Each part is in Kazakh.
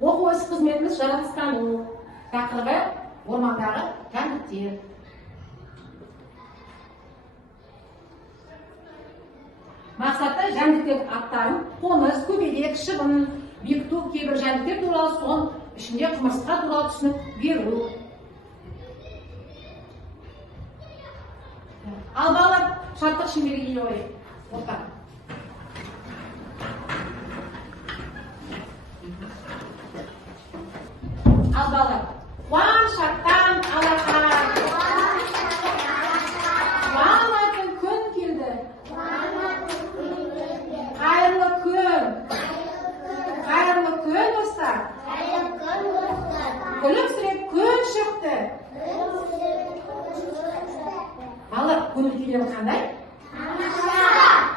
Оқу ісі қызметіміз жаратылыстану. Тақырыбы ормандағы жәндіктер. Мақсаты жәндіктер аттарын, қоныс, көбелек, шығын, бекіту, кейбір жәндіктер туралы, соның ішінде құмырсқа туралы түсінік беру. Ал балалар шарттық шеңберге келе қойып. Отқа. Ал балалар. Қуан шаттан алақан. Қуанатын күн келді. Қайырлы күн. Қайырлы күн достар. Күлімсіреп күн шықты. Балалар, көңіл күйлері қандай?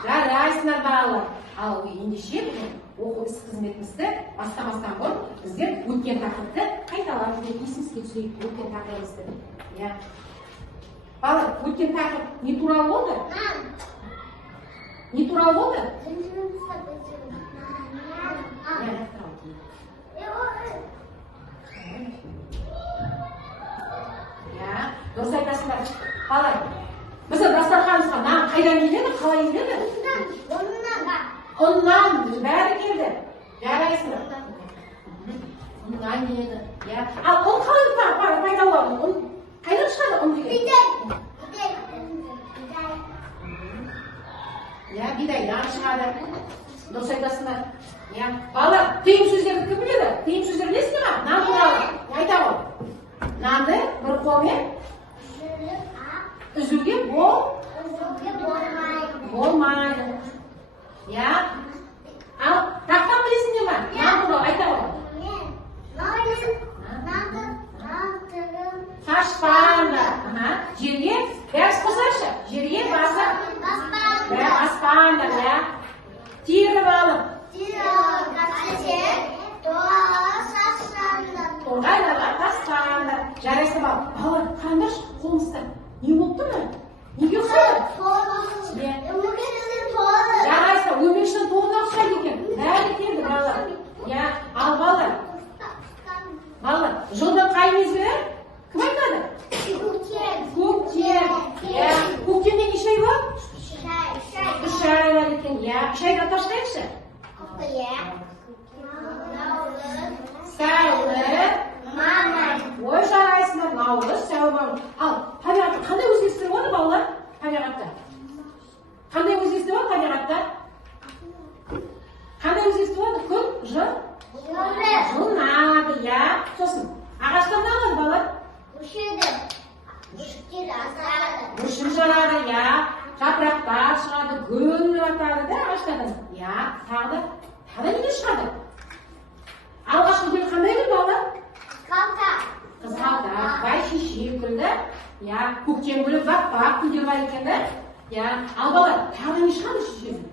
Жарайсыңдар балалар. Ал ендеше оқу іс қызметімізді бастамастан бұрын біздер өткен тақырыпты қайталап жүріп есімізге түсірейік өткен тақырыбымызды. Балалар, өткен тақырып не туралы болды? Не туралы болды? Дұрыс айтасыңдар. Балалар, біздің дастарханымызға нан қайдан келеді, қалай келеді? Ұннан бәрі келді. Жарайсыңдар. Ұннан келеді. Ал ұн қалай пайда болады? Ұн қайдан шығады ұн деген? Бидайдан шығады. Дұрыс айтасыңдар. Балалар, тыйым сөздерді кім біледі? Тыйым сөздер білесіңдер ме? Нан туралы айта ғой. Нанды бір қолмен үзуге болмайды. Ал тақтан білесіңдер ме? Нан туралы айта ғой. Қашпаңдар. Жерге бәрі қосайшы. Жерге баспаңдар. Тиіріп алып. Торғайларға тастаңдар. Жарайсың бал. Балалар, қараңдаршы, қолымызда. Не болып тұр ма? Неге ұқсайды? Жарайсың, өмекшінің торына ұқсайды екен. Бәрі келді балалар. Ал балалар, жылдың қай мезгілі? Кім айтады? Көктем. Көктемде неше ай бар? 3 ай бар екен. 3 айға таштайықшы. Сәуір, мамыр. Ой, жарайсыңдар, наурыз, сәуір, мамыр. Ал табиғатта қандай өзгерістер болады балалар? Табиғатта. Қандай өзгерістер болады табиғатта? Қандай өзгерістер болады? Күн, жылынады. Сосын ағаштар не болады балалар? Өшіп жарады. Жапырақтар шығады, гүл атады ағаштардан. Тағы неге шығады? Алғашқы гүл қандай гүл балалар? Қызғалдақ, бәйшешек гүлді. Көктем гүлі батпақ гүлдер бар екен. Ал балалар, тағы не шығады шешесі?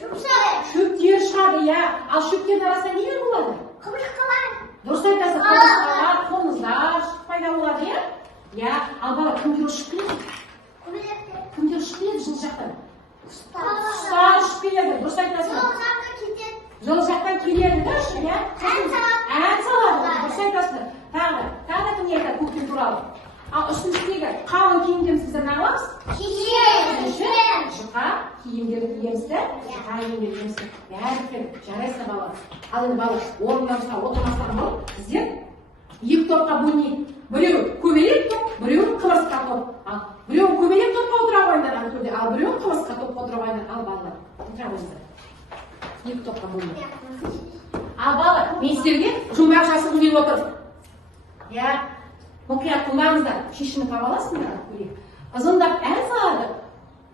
Шөптер шығады. Ал шөптердің арасында нелер болады? Дұрыс айтасың, құмырсқалар, қоңыздар пайда болады. Ал балалар, кімдер ұшып келеді? Кімдер ұшып келеді жылы жақтан? Құстар ұшып келеді. Дұрыс айтасың. Жылы жақтан келеді да ұшып. Ән салады. Дұрыс айтасың. Тағы да кім не айтады көктем туралы? Ал үстіміздегі қалың киімдерімізді біздер не аламыз? Жұқа киімдерді киемізді. Жұқа киімдерді киемізді. Бәрі келеді. Жарайсың балалар. Ал енді балалар, орындарымызға отырмастан бұрын біздер екі топқа бөлінейік. Біреу көбелек топ, біреу қымырсқа топ. Ал біреу көбелек топқа отыра қойыңдар, ал біреу қымырсқа топқа отыра қойыңдар. Ал балалар, отыра қойыңдар. Екі топқа бөлінейік. Ал балалар, мен сіздерге жұмбақ жасығым келіп отыр. Мұқият тыңдаңыздар, шешімін таба аласыңдар. Ызыңдап ән салады.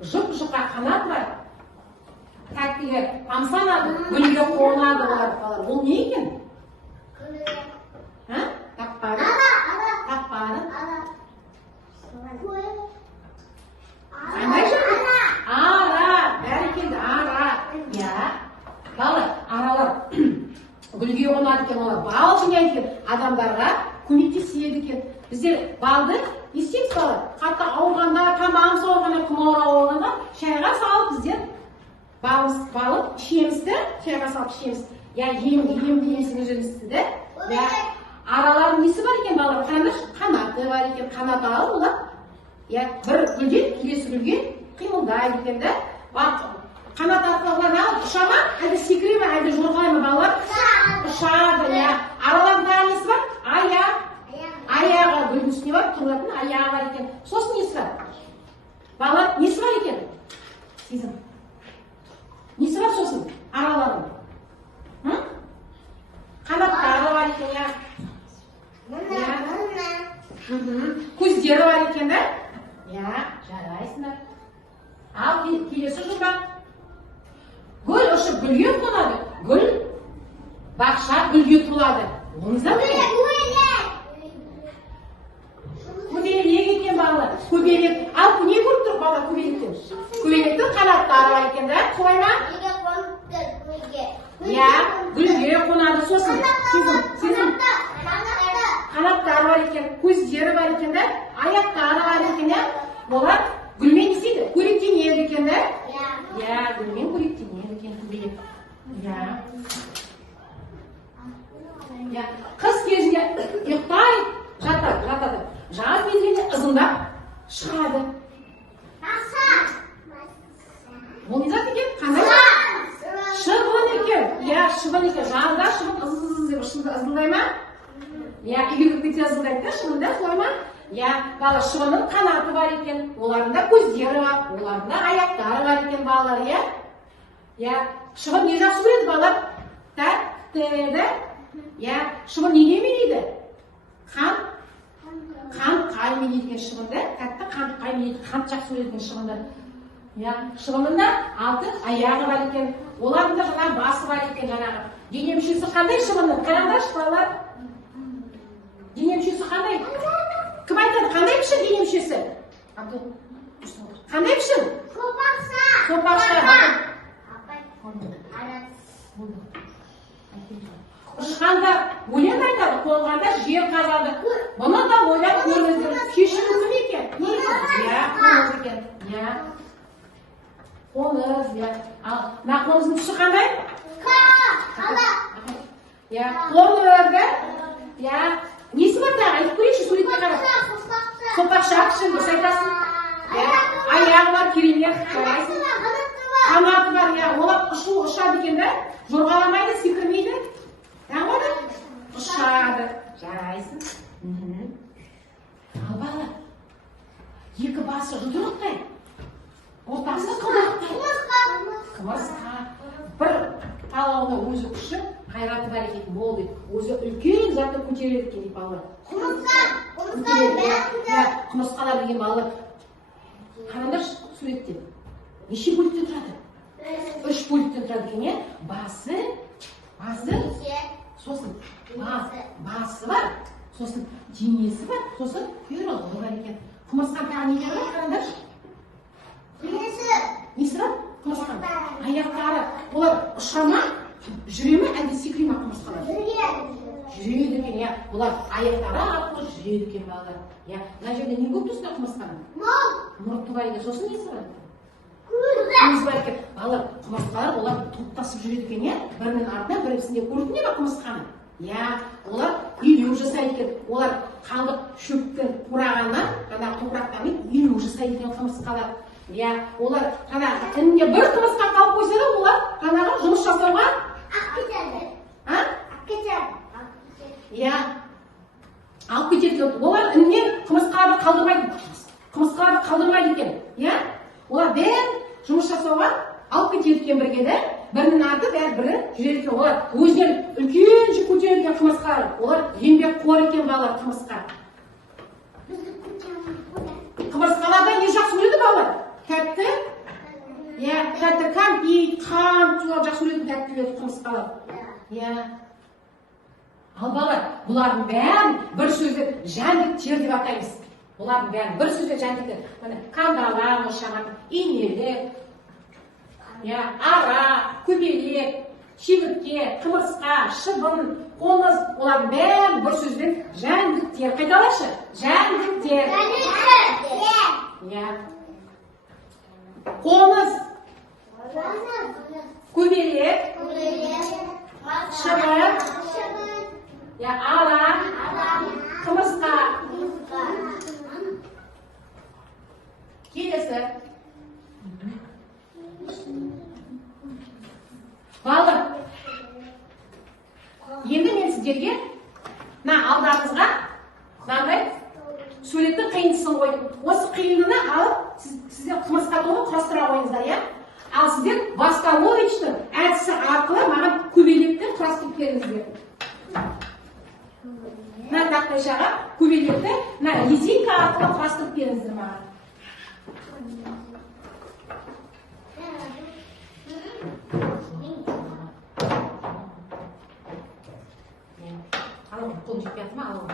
Жұп-жұқа қанат бар. Тәттіге тамсанады, гүлге қонады балалар. Ол не екен? Таппады. Қандай жүрді? Ара. Бәрі келді. Ара. Балалар, аралар гүлге қонады екен, олар бал жинайды екен, адамдарға көмектеседі екен. Біздер балды естеміз балалар. Қатты ауырғанда, тамағымыз ауырғанда, құмауыр ауырғанда шайға салып біздер балып ішемізді, шайға салып ішеміз. Я ем деймісің жүрмісті де. Аралардың несі бар екен балалар? Қараңдаршы, қанаты бар екен, қанаты алып олар. Бір гүлден келесі гүлге қимылдайды екен да. Қанат арқылы алып ұша ма, әлде секіре ме, әлде жорғалай ма балалар? Ұшады. Аралардың тағы несі бар? Аяғы гүлдің үстіне бар, тұратын аяғы бар екен. Сосын несі бар? Балалар несі бар екен? Сезім. Несі бар сосын? Аралардың. Қанаттары бар екен, көздері бар екен, да? Жарайсыңдар. Ал келесі жоба. Гүл ұшып гүлге қонады. Гүл бақша гүлге толады. Оныңыздар ме? Көбелек екен балалар. Көбелек. Ал не көріп тұр балалар көбелектен? Көбелектің қанаттары бар екен, да? Солай ма? Гүлге қонады. Сосын сезім. Қанаттары бар екен, көздері бар екен, да? Аяқтары бар екен, да? Олар гүлмен не істейді? Қоректенеді екен, да? Гүлмен қоректенеді екен көбелек. Қыс кезінде ұйықтай жатады. Жаз кезінде ызыңдап шығады. Ол не зат екен? Қандай? Шыбын екен. Шыбын екен. Жазда шыбын ызыңдай ма? Үйге кетсе ызыңдайды да, шыбында солай ма? Бала шыбынның қанаты бар екен, олардың да көздері бар, олардың да аяқтары бар екен балалар, Шыбын не жақсы көреді балалар? Тәтті, да? Шыбын неге емелейді? Қант қаймен екен шыбынды, тәтті қант қаймен екен, қант жақсы көреді екен шыбынды. Шыбынның да алты аяғы бар екен, олардың да жаңағы басы бар екен жаңағы. Дене мүшесі қандай шыбынның? Қараңдаршы балалар. Дене мүшесі қандай? Кім айтады? Қандай пішін дене мүшесі? Қандай пішін? Сопақша. Ұшқанда өлең айтады, қонғанда жер қазады. Бұны да ойлап көріңіздер. Шешімі кім екен? Қоңыз екен. Қоңыз, мына қоңыздың түсі қандай? Қоңыз, несі бар тағы? Айтып көрейінші, суретке қарап. Сопақша пішін, дұрыс айтасың. Аяғы бар, керемет, жарайсың. Қанаты бар, олар ұшады екен, да? Жорғаламайды, секірмейді. Тағы ұшады, жарайсың. Ал бала, екі басы жұдырықтай, ортасы қылдырықтай. Қымырсқа. Бір талауына өзі күші, қайраты бар екен, болды. Өзі үлкен затты көтереді екен, балалар. Құмырсқалар деген балалар. Қараңдар суреттен. Неше бөліктен тұрады? 3 бөліктен тұрады екен, басы, сосын басы бар, сосын денесі бар, сосын құйрығы бар екен. Құмырсқан тағы нелері бар, қараңдаршы. Несі бар? Құмырсқан. Аяқтары, олар ұша ма, жүре ме, әлде секіре ма құмырсқалар? Жүреді екен, олар аяқтары арқылы жүреді екен балалар. Мына жерде не көп тұсында құмырсқаның? Мұрты бар екен, сосын несі бар? Көз бар екен. Балалар, құмырсқалар, олар топтасып жүреді екен, бірінің артынан бірісінде көрдің не бар құмырсқаны? Олар үйлеу жасайды екен. Олар қалдық шөптен қурағаннан, жаңағы топырақтармен үйлеу жасайды екен құмырсқалар. Олар жаңағы ініне бір құмырсқа қалып қойса да, олар жаңағы жұмыс жасауға алып кетеді. Олар інінен құмырсқаларды қалдырмайды екен. Олар бәрін жұмыс жасауға алып кетеді екен бірге, да? Бірінің арты бірі жүреді екен. Олар өзінен үлкен жүк көтереді екен құмырсқалар. Олар еңбекқор екен балалар құмырсқа. Құмырсқаларда не жақсы көреді балалар? Тәтті? Тәтті кәмпит, қант, жақсы көреді тәттілер құмырсқалар. Ал балалар, бұлардың бәрін бір сөзді жәндіктер деп атаймыз. Бұлардың бәрін бір сөзді жәндіктер. Қандалар, ошаған, инелік, ара, көбелек, шегіртке, қымырсқа, шыбын, қоңыз, олардың бәрін бір сөзбен жәндіктер. Қайталашы? Жәндіктер. Қоңыз, көбелек, шыбын, алан, қымырсқа. Келесі. Балдар. Енді мен сіздерге алдарыңызға мынандай суреттің қиындысын қойдым. Осы қиындыны алып, сіздер қымырсқа толы құрастыра қойыңыздар, иә? Ал сіздер Васкаловичтің әдісі арқылы маған көбелекті құрастырып беріңіздер. Тақтайшаға көбелекті резинка арқылы құрастырып беріңіздер маған. Алың, қолым жетпей жатыр ма? Алың.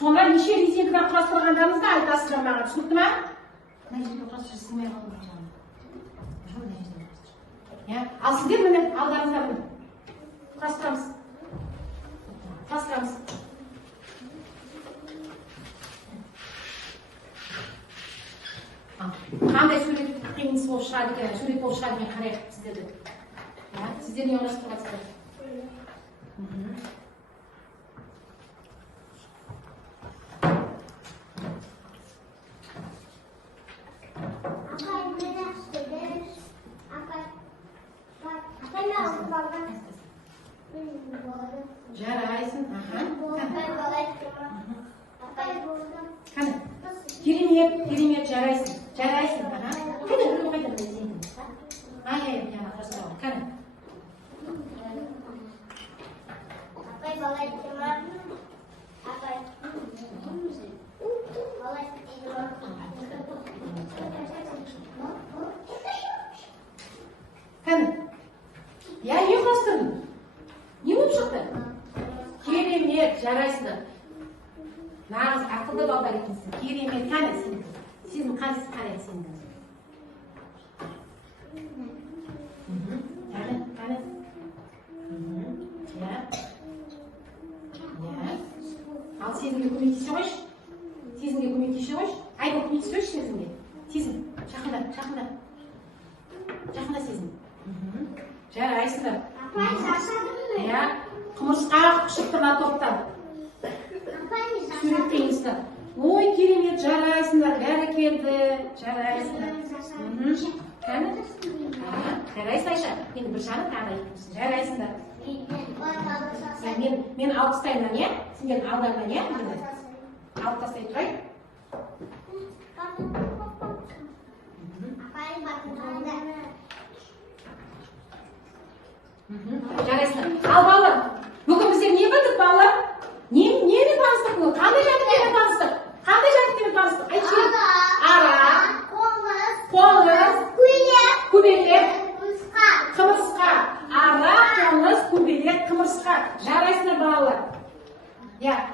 Sonra неше резинкадан құрастырғандарыңызды айтасыздар маған, түсінікті ма? Мына жерге құрастырып сылмай қалдым. Ал сіздер міне алдарыңызда міне. Құрастырамыз. Құрастырамыз. Қандай сурет қиындысы болып шығады екен, сурет болып шығады екен қарайық сіздерді. Сіздер не құрастырып жатсыздар? Жарайсың. Қане, керемет жарайсың. Жарайсың. Қане, біреу қайда білесің? Қане. Қане, не құрастырдың? Не болып шықты? Керемет, жарайсыңдар. Нағыз ақылды балдар екенсің. Керемет, қане сен. Сен қайсысы қарайды сен. Қане. Ал сезімге көмектесе қойшы. Айда көмектесе қойшы сезімге. Сезім, жақында сезім. Жарайсыңдар. Қымырсқа шықты ма топтан? Суреттейіңіздер. Ой, керемет, жарайсыңдар, бәрекелді, жарайсыңдар. Қане? Жарайсың Айша. Енді бір жаны тағы екіншісін. Жарайсыңдар. Мен алып тастаймын, не? Сендердің алдарына, не? Алып тастай тұрай. Жарайсыңдар. Ал балалар, бүгін біздер не білдік балалар? Немен таныстық бұл? Қандай жәндіктермен таныстық? Айтшы. Ара, қоңыз, көбелек, қымырсқа. Ара, қоңыз, көбелек, қымырсқа. Жарайсыңдар балалар.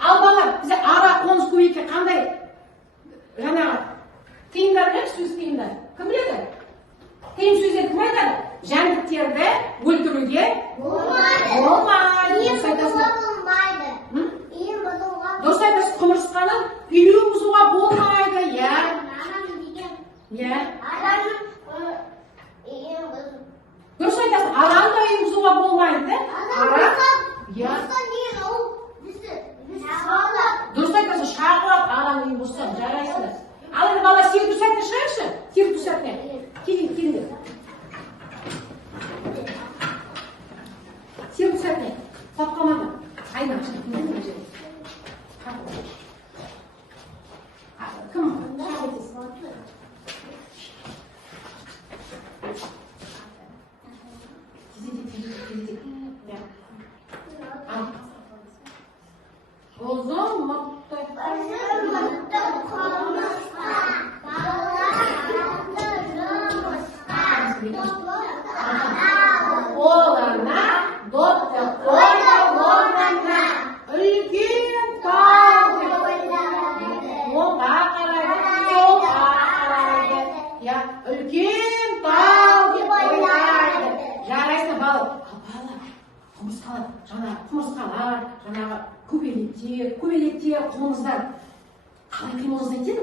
Ал балалар, бізде ара, қоңыз, көбелекке қандай жаңағы тиымдар біледі, сөз тиымдар? Кім біледі? Тиым сөздерді кім айтады? Жәндіктерді өлтіруге болмайды. Дұрыс айтасыз, қымырсқаны үйрен бұзуға болмайды, Дұрыс айтасыз, араны да үйрен бұзуға болмайды. Дұрыс айтасыз, шағылап араны үйрен бұзсам, жарайсыңдар. Ал енді бала серік сәтіне шығайықшы. Серік сәтіне. Келіңдер. Серік сәтіне. Тапқамады. Айна. Кім? Uzun mutlu olana doktor olana ülkün kaldı. Oğa karaydı. Ya ülkün kaldı. Жарайсың бал. Құмырсқалар, жаңағы көбелектер, қоңыздар. Қалай қимылдайды?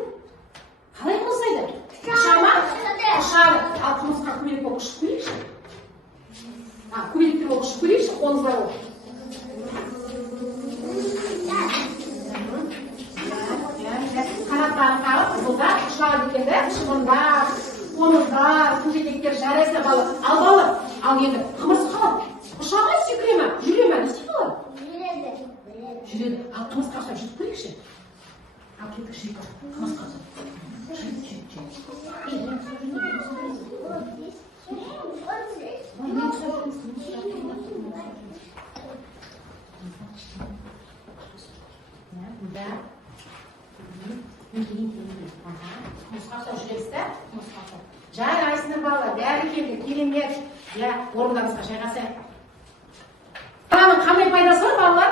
Қалай қимылдайды? Ұшама? Ұшады. Ал құмырсқа көбелек болып ұшып көрейікші. Көбелектер болып ұшып көрейікші, қолыңыздар болып. Қанаттарын қағып, қызылдар, ұшады екенді, шыбындар, қоңыздар, көжетектер жарайса балы. Ал балы, ал енді қымырсы қалады. Ұшама, секіре ма, жүре ма, не істейді олар? Жүреді. Ал қымырсқа ұшап жүріп көрейікші. Ал кетік жүрейік, қымырсқа ұшап. Жарайсың бала, бәрі келді, керемет. Орындарыңызға жайғасайық. Араның қандай пайдасы бар, балалар?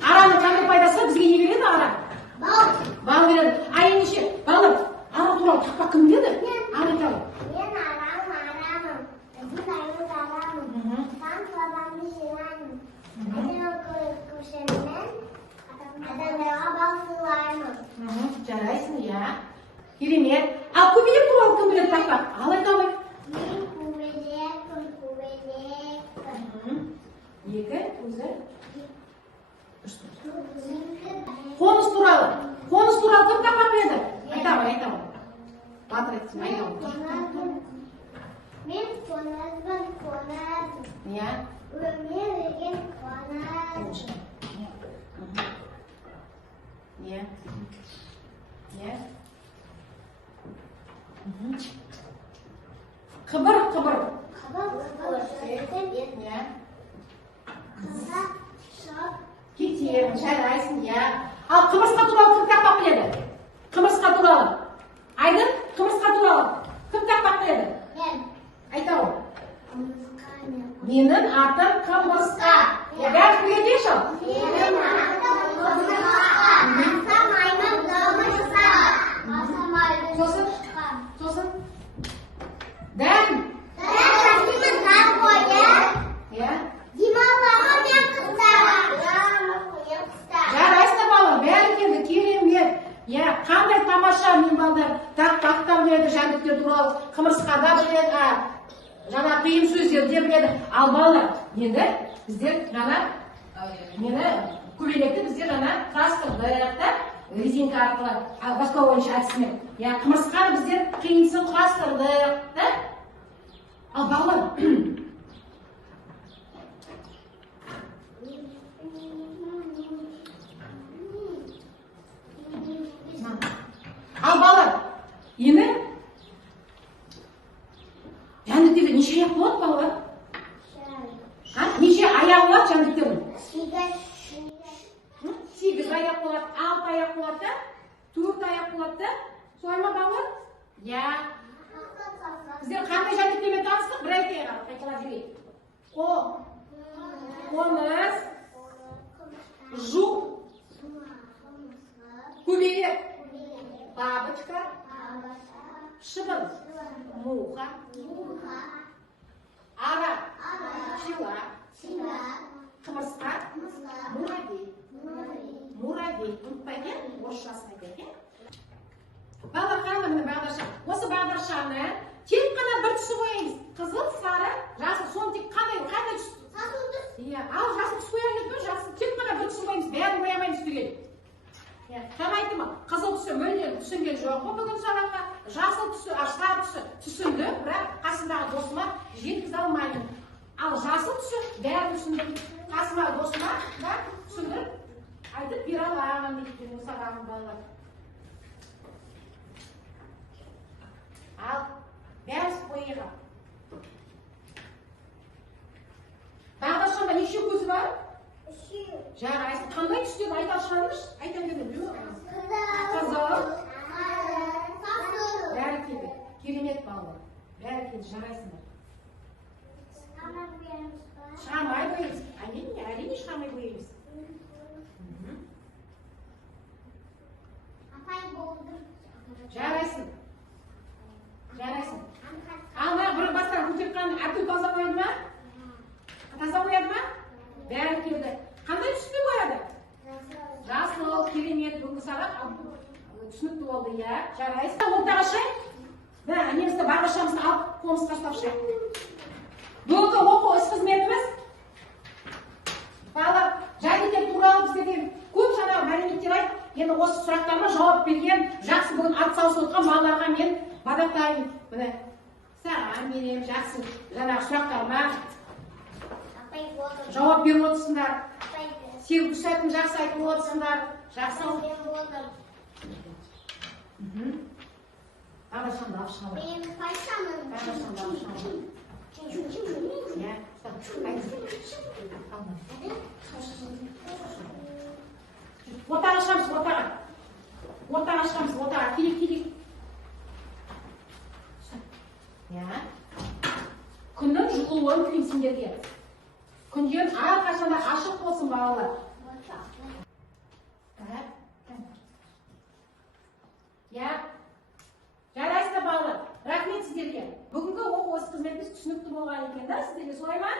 Араның қандай пайдасы бар? Бізге не береді ара? Бал береді. Ендеше, балалар, ара туралы тақпақ кім біледі? Ал айталы. Мен арамын. Әділайыз арамын. Сан қабанды жинаймын. Әділ көшеммен адамдарға бал сыйлаймын. Жарайсың, керемет. Ал көбелек туралы кім біледі тақпақ? Ал айталы. Мен көбелекпін. Екі, өзі. Қоныс туралы кім тақпақ біледі? Айтамын. Батыр айтсын, айтамын. Мен қоназбын. Өмір деген қоназ. Қыбыр. Қыбыр. Кетер, жарайсың, Ал қымырсқа туралы кім тақпақ біледі? Қымырсқа туралы. Айдын, қымырсқа туралы кім тақпақ біледі? Мен. Айтауы. Менің атым Қымырсқа. Бәрі біледі шал? Менің атым Қымырсқа. Асамаймын Қымырсқа. Сосын? Дән. Жарайсың бала, бәрі келді, керемет. Қандай тамаша мен балдар, тақпақта біледі, жәндіктер туралы, қымырсқада біледі, жаңа қиын сөздерде біледі. Ал балдар, енді біздер жаңа көбелекті біздер жаңа құрастырдық, резинка арқылы, басқа ойыншы әдісімен. Қымырсқаны біздер қиынсын құрастырдық. Ал балдар, енді жәндіктерде неше аяқ болады балалар? Неше аяқ болады жәндіктердің? 8 аяқ болады, 6 аяқ болады да, 4 аяқ болады да. Солай ма балалар? Біздер қандай жәндіктермен таныстық? Бір айтайық, қайталап жүрейік. Қоныс, жук, көбелек, бабочка, шыбын, муха, ара, пчела, қымырсқа, муравей. Ұмытпайтын, орысшасын айтайық. Балалар, қараңдар, міне бағдарша. Осы бағдаршаны тек қана бір түсі қоямыз. Қызыл, сары, жасыл. Соны тек қандай түс? Жасыл түс. Ал жасыл түс қоя кетпей, жасыл тек қана бір түсі қоямыз. Бәрін қоямаймыз түгел. Қамайды ма? Қызыл түсі мүлдем түсінген жоқ қой бүгін сабаққа. Жасыл түсі, сары түсі түсінді, бірақ қасындағы досыма жеткізе алмаймын. Ал жасыл түсі бәрін түсіндім. Қасыма досыма түсіндіріп айтып бере аламын дейді сабағым балалар. Ал бәріміз қойыға. Бағдаршамда неше көзі бар? Жарайсың. Қандай түстерді айта шығарыңызшы? Айтам деді, білу? Қызыл. Бәрі келді. Керемет балалар. Бәрі келді, жарайсыңдар. Шығармай қойымыз. Әрине шығармай қойымыз. Жарайсың. Ал мына бір бастан көтеріп қанды әбділ таза қояды ма? Таза қояды ма? Бәрі келді. Қандай түсті қояды? Жасыл, керемет, бүгінгі сабақ түсінікті болды, жарайсың. Ортаға шай. Немізді бағдаршамызды алып, қолымызға ұстап шай. жауап берген, жақсы бүгін атсалысып отқан балаларға мен мадақтаймын. Міне, саған берем, жақсы жаңағы сұрақтарыма Апай болды. жауап беріп отырсыңдар. Апай болды. Сегіз сәтін жақсы айтып отырсыңдар. Жақсы. Мен болдым. Ағашанды алып шыға. Мен қайсамын? Ағашанды алып шыға. Иә, ортаға шығамыз, ортаға. Ортаға шығамыз, ортаға. Келек. Иә. Күннің жылуын тілеймін сендерге. Күндерің әрқашанда ашық болсын балалар. Иә. Жарайсыздар балалар. Рахмет сіздерге. Бүгінгі оқу осы қызметіміз түсінікті болған екен, да? Сіздерге солай ма?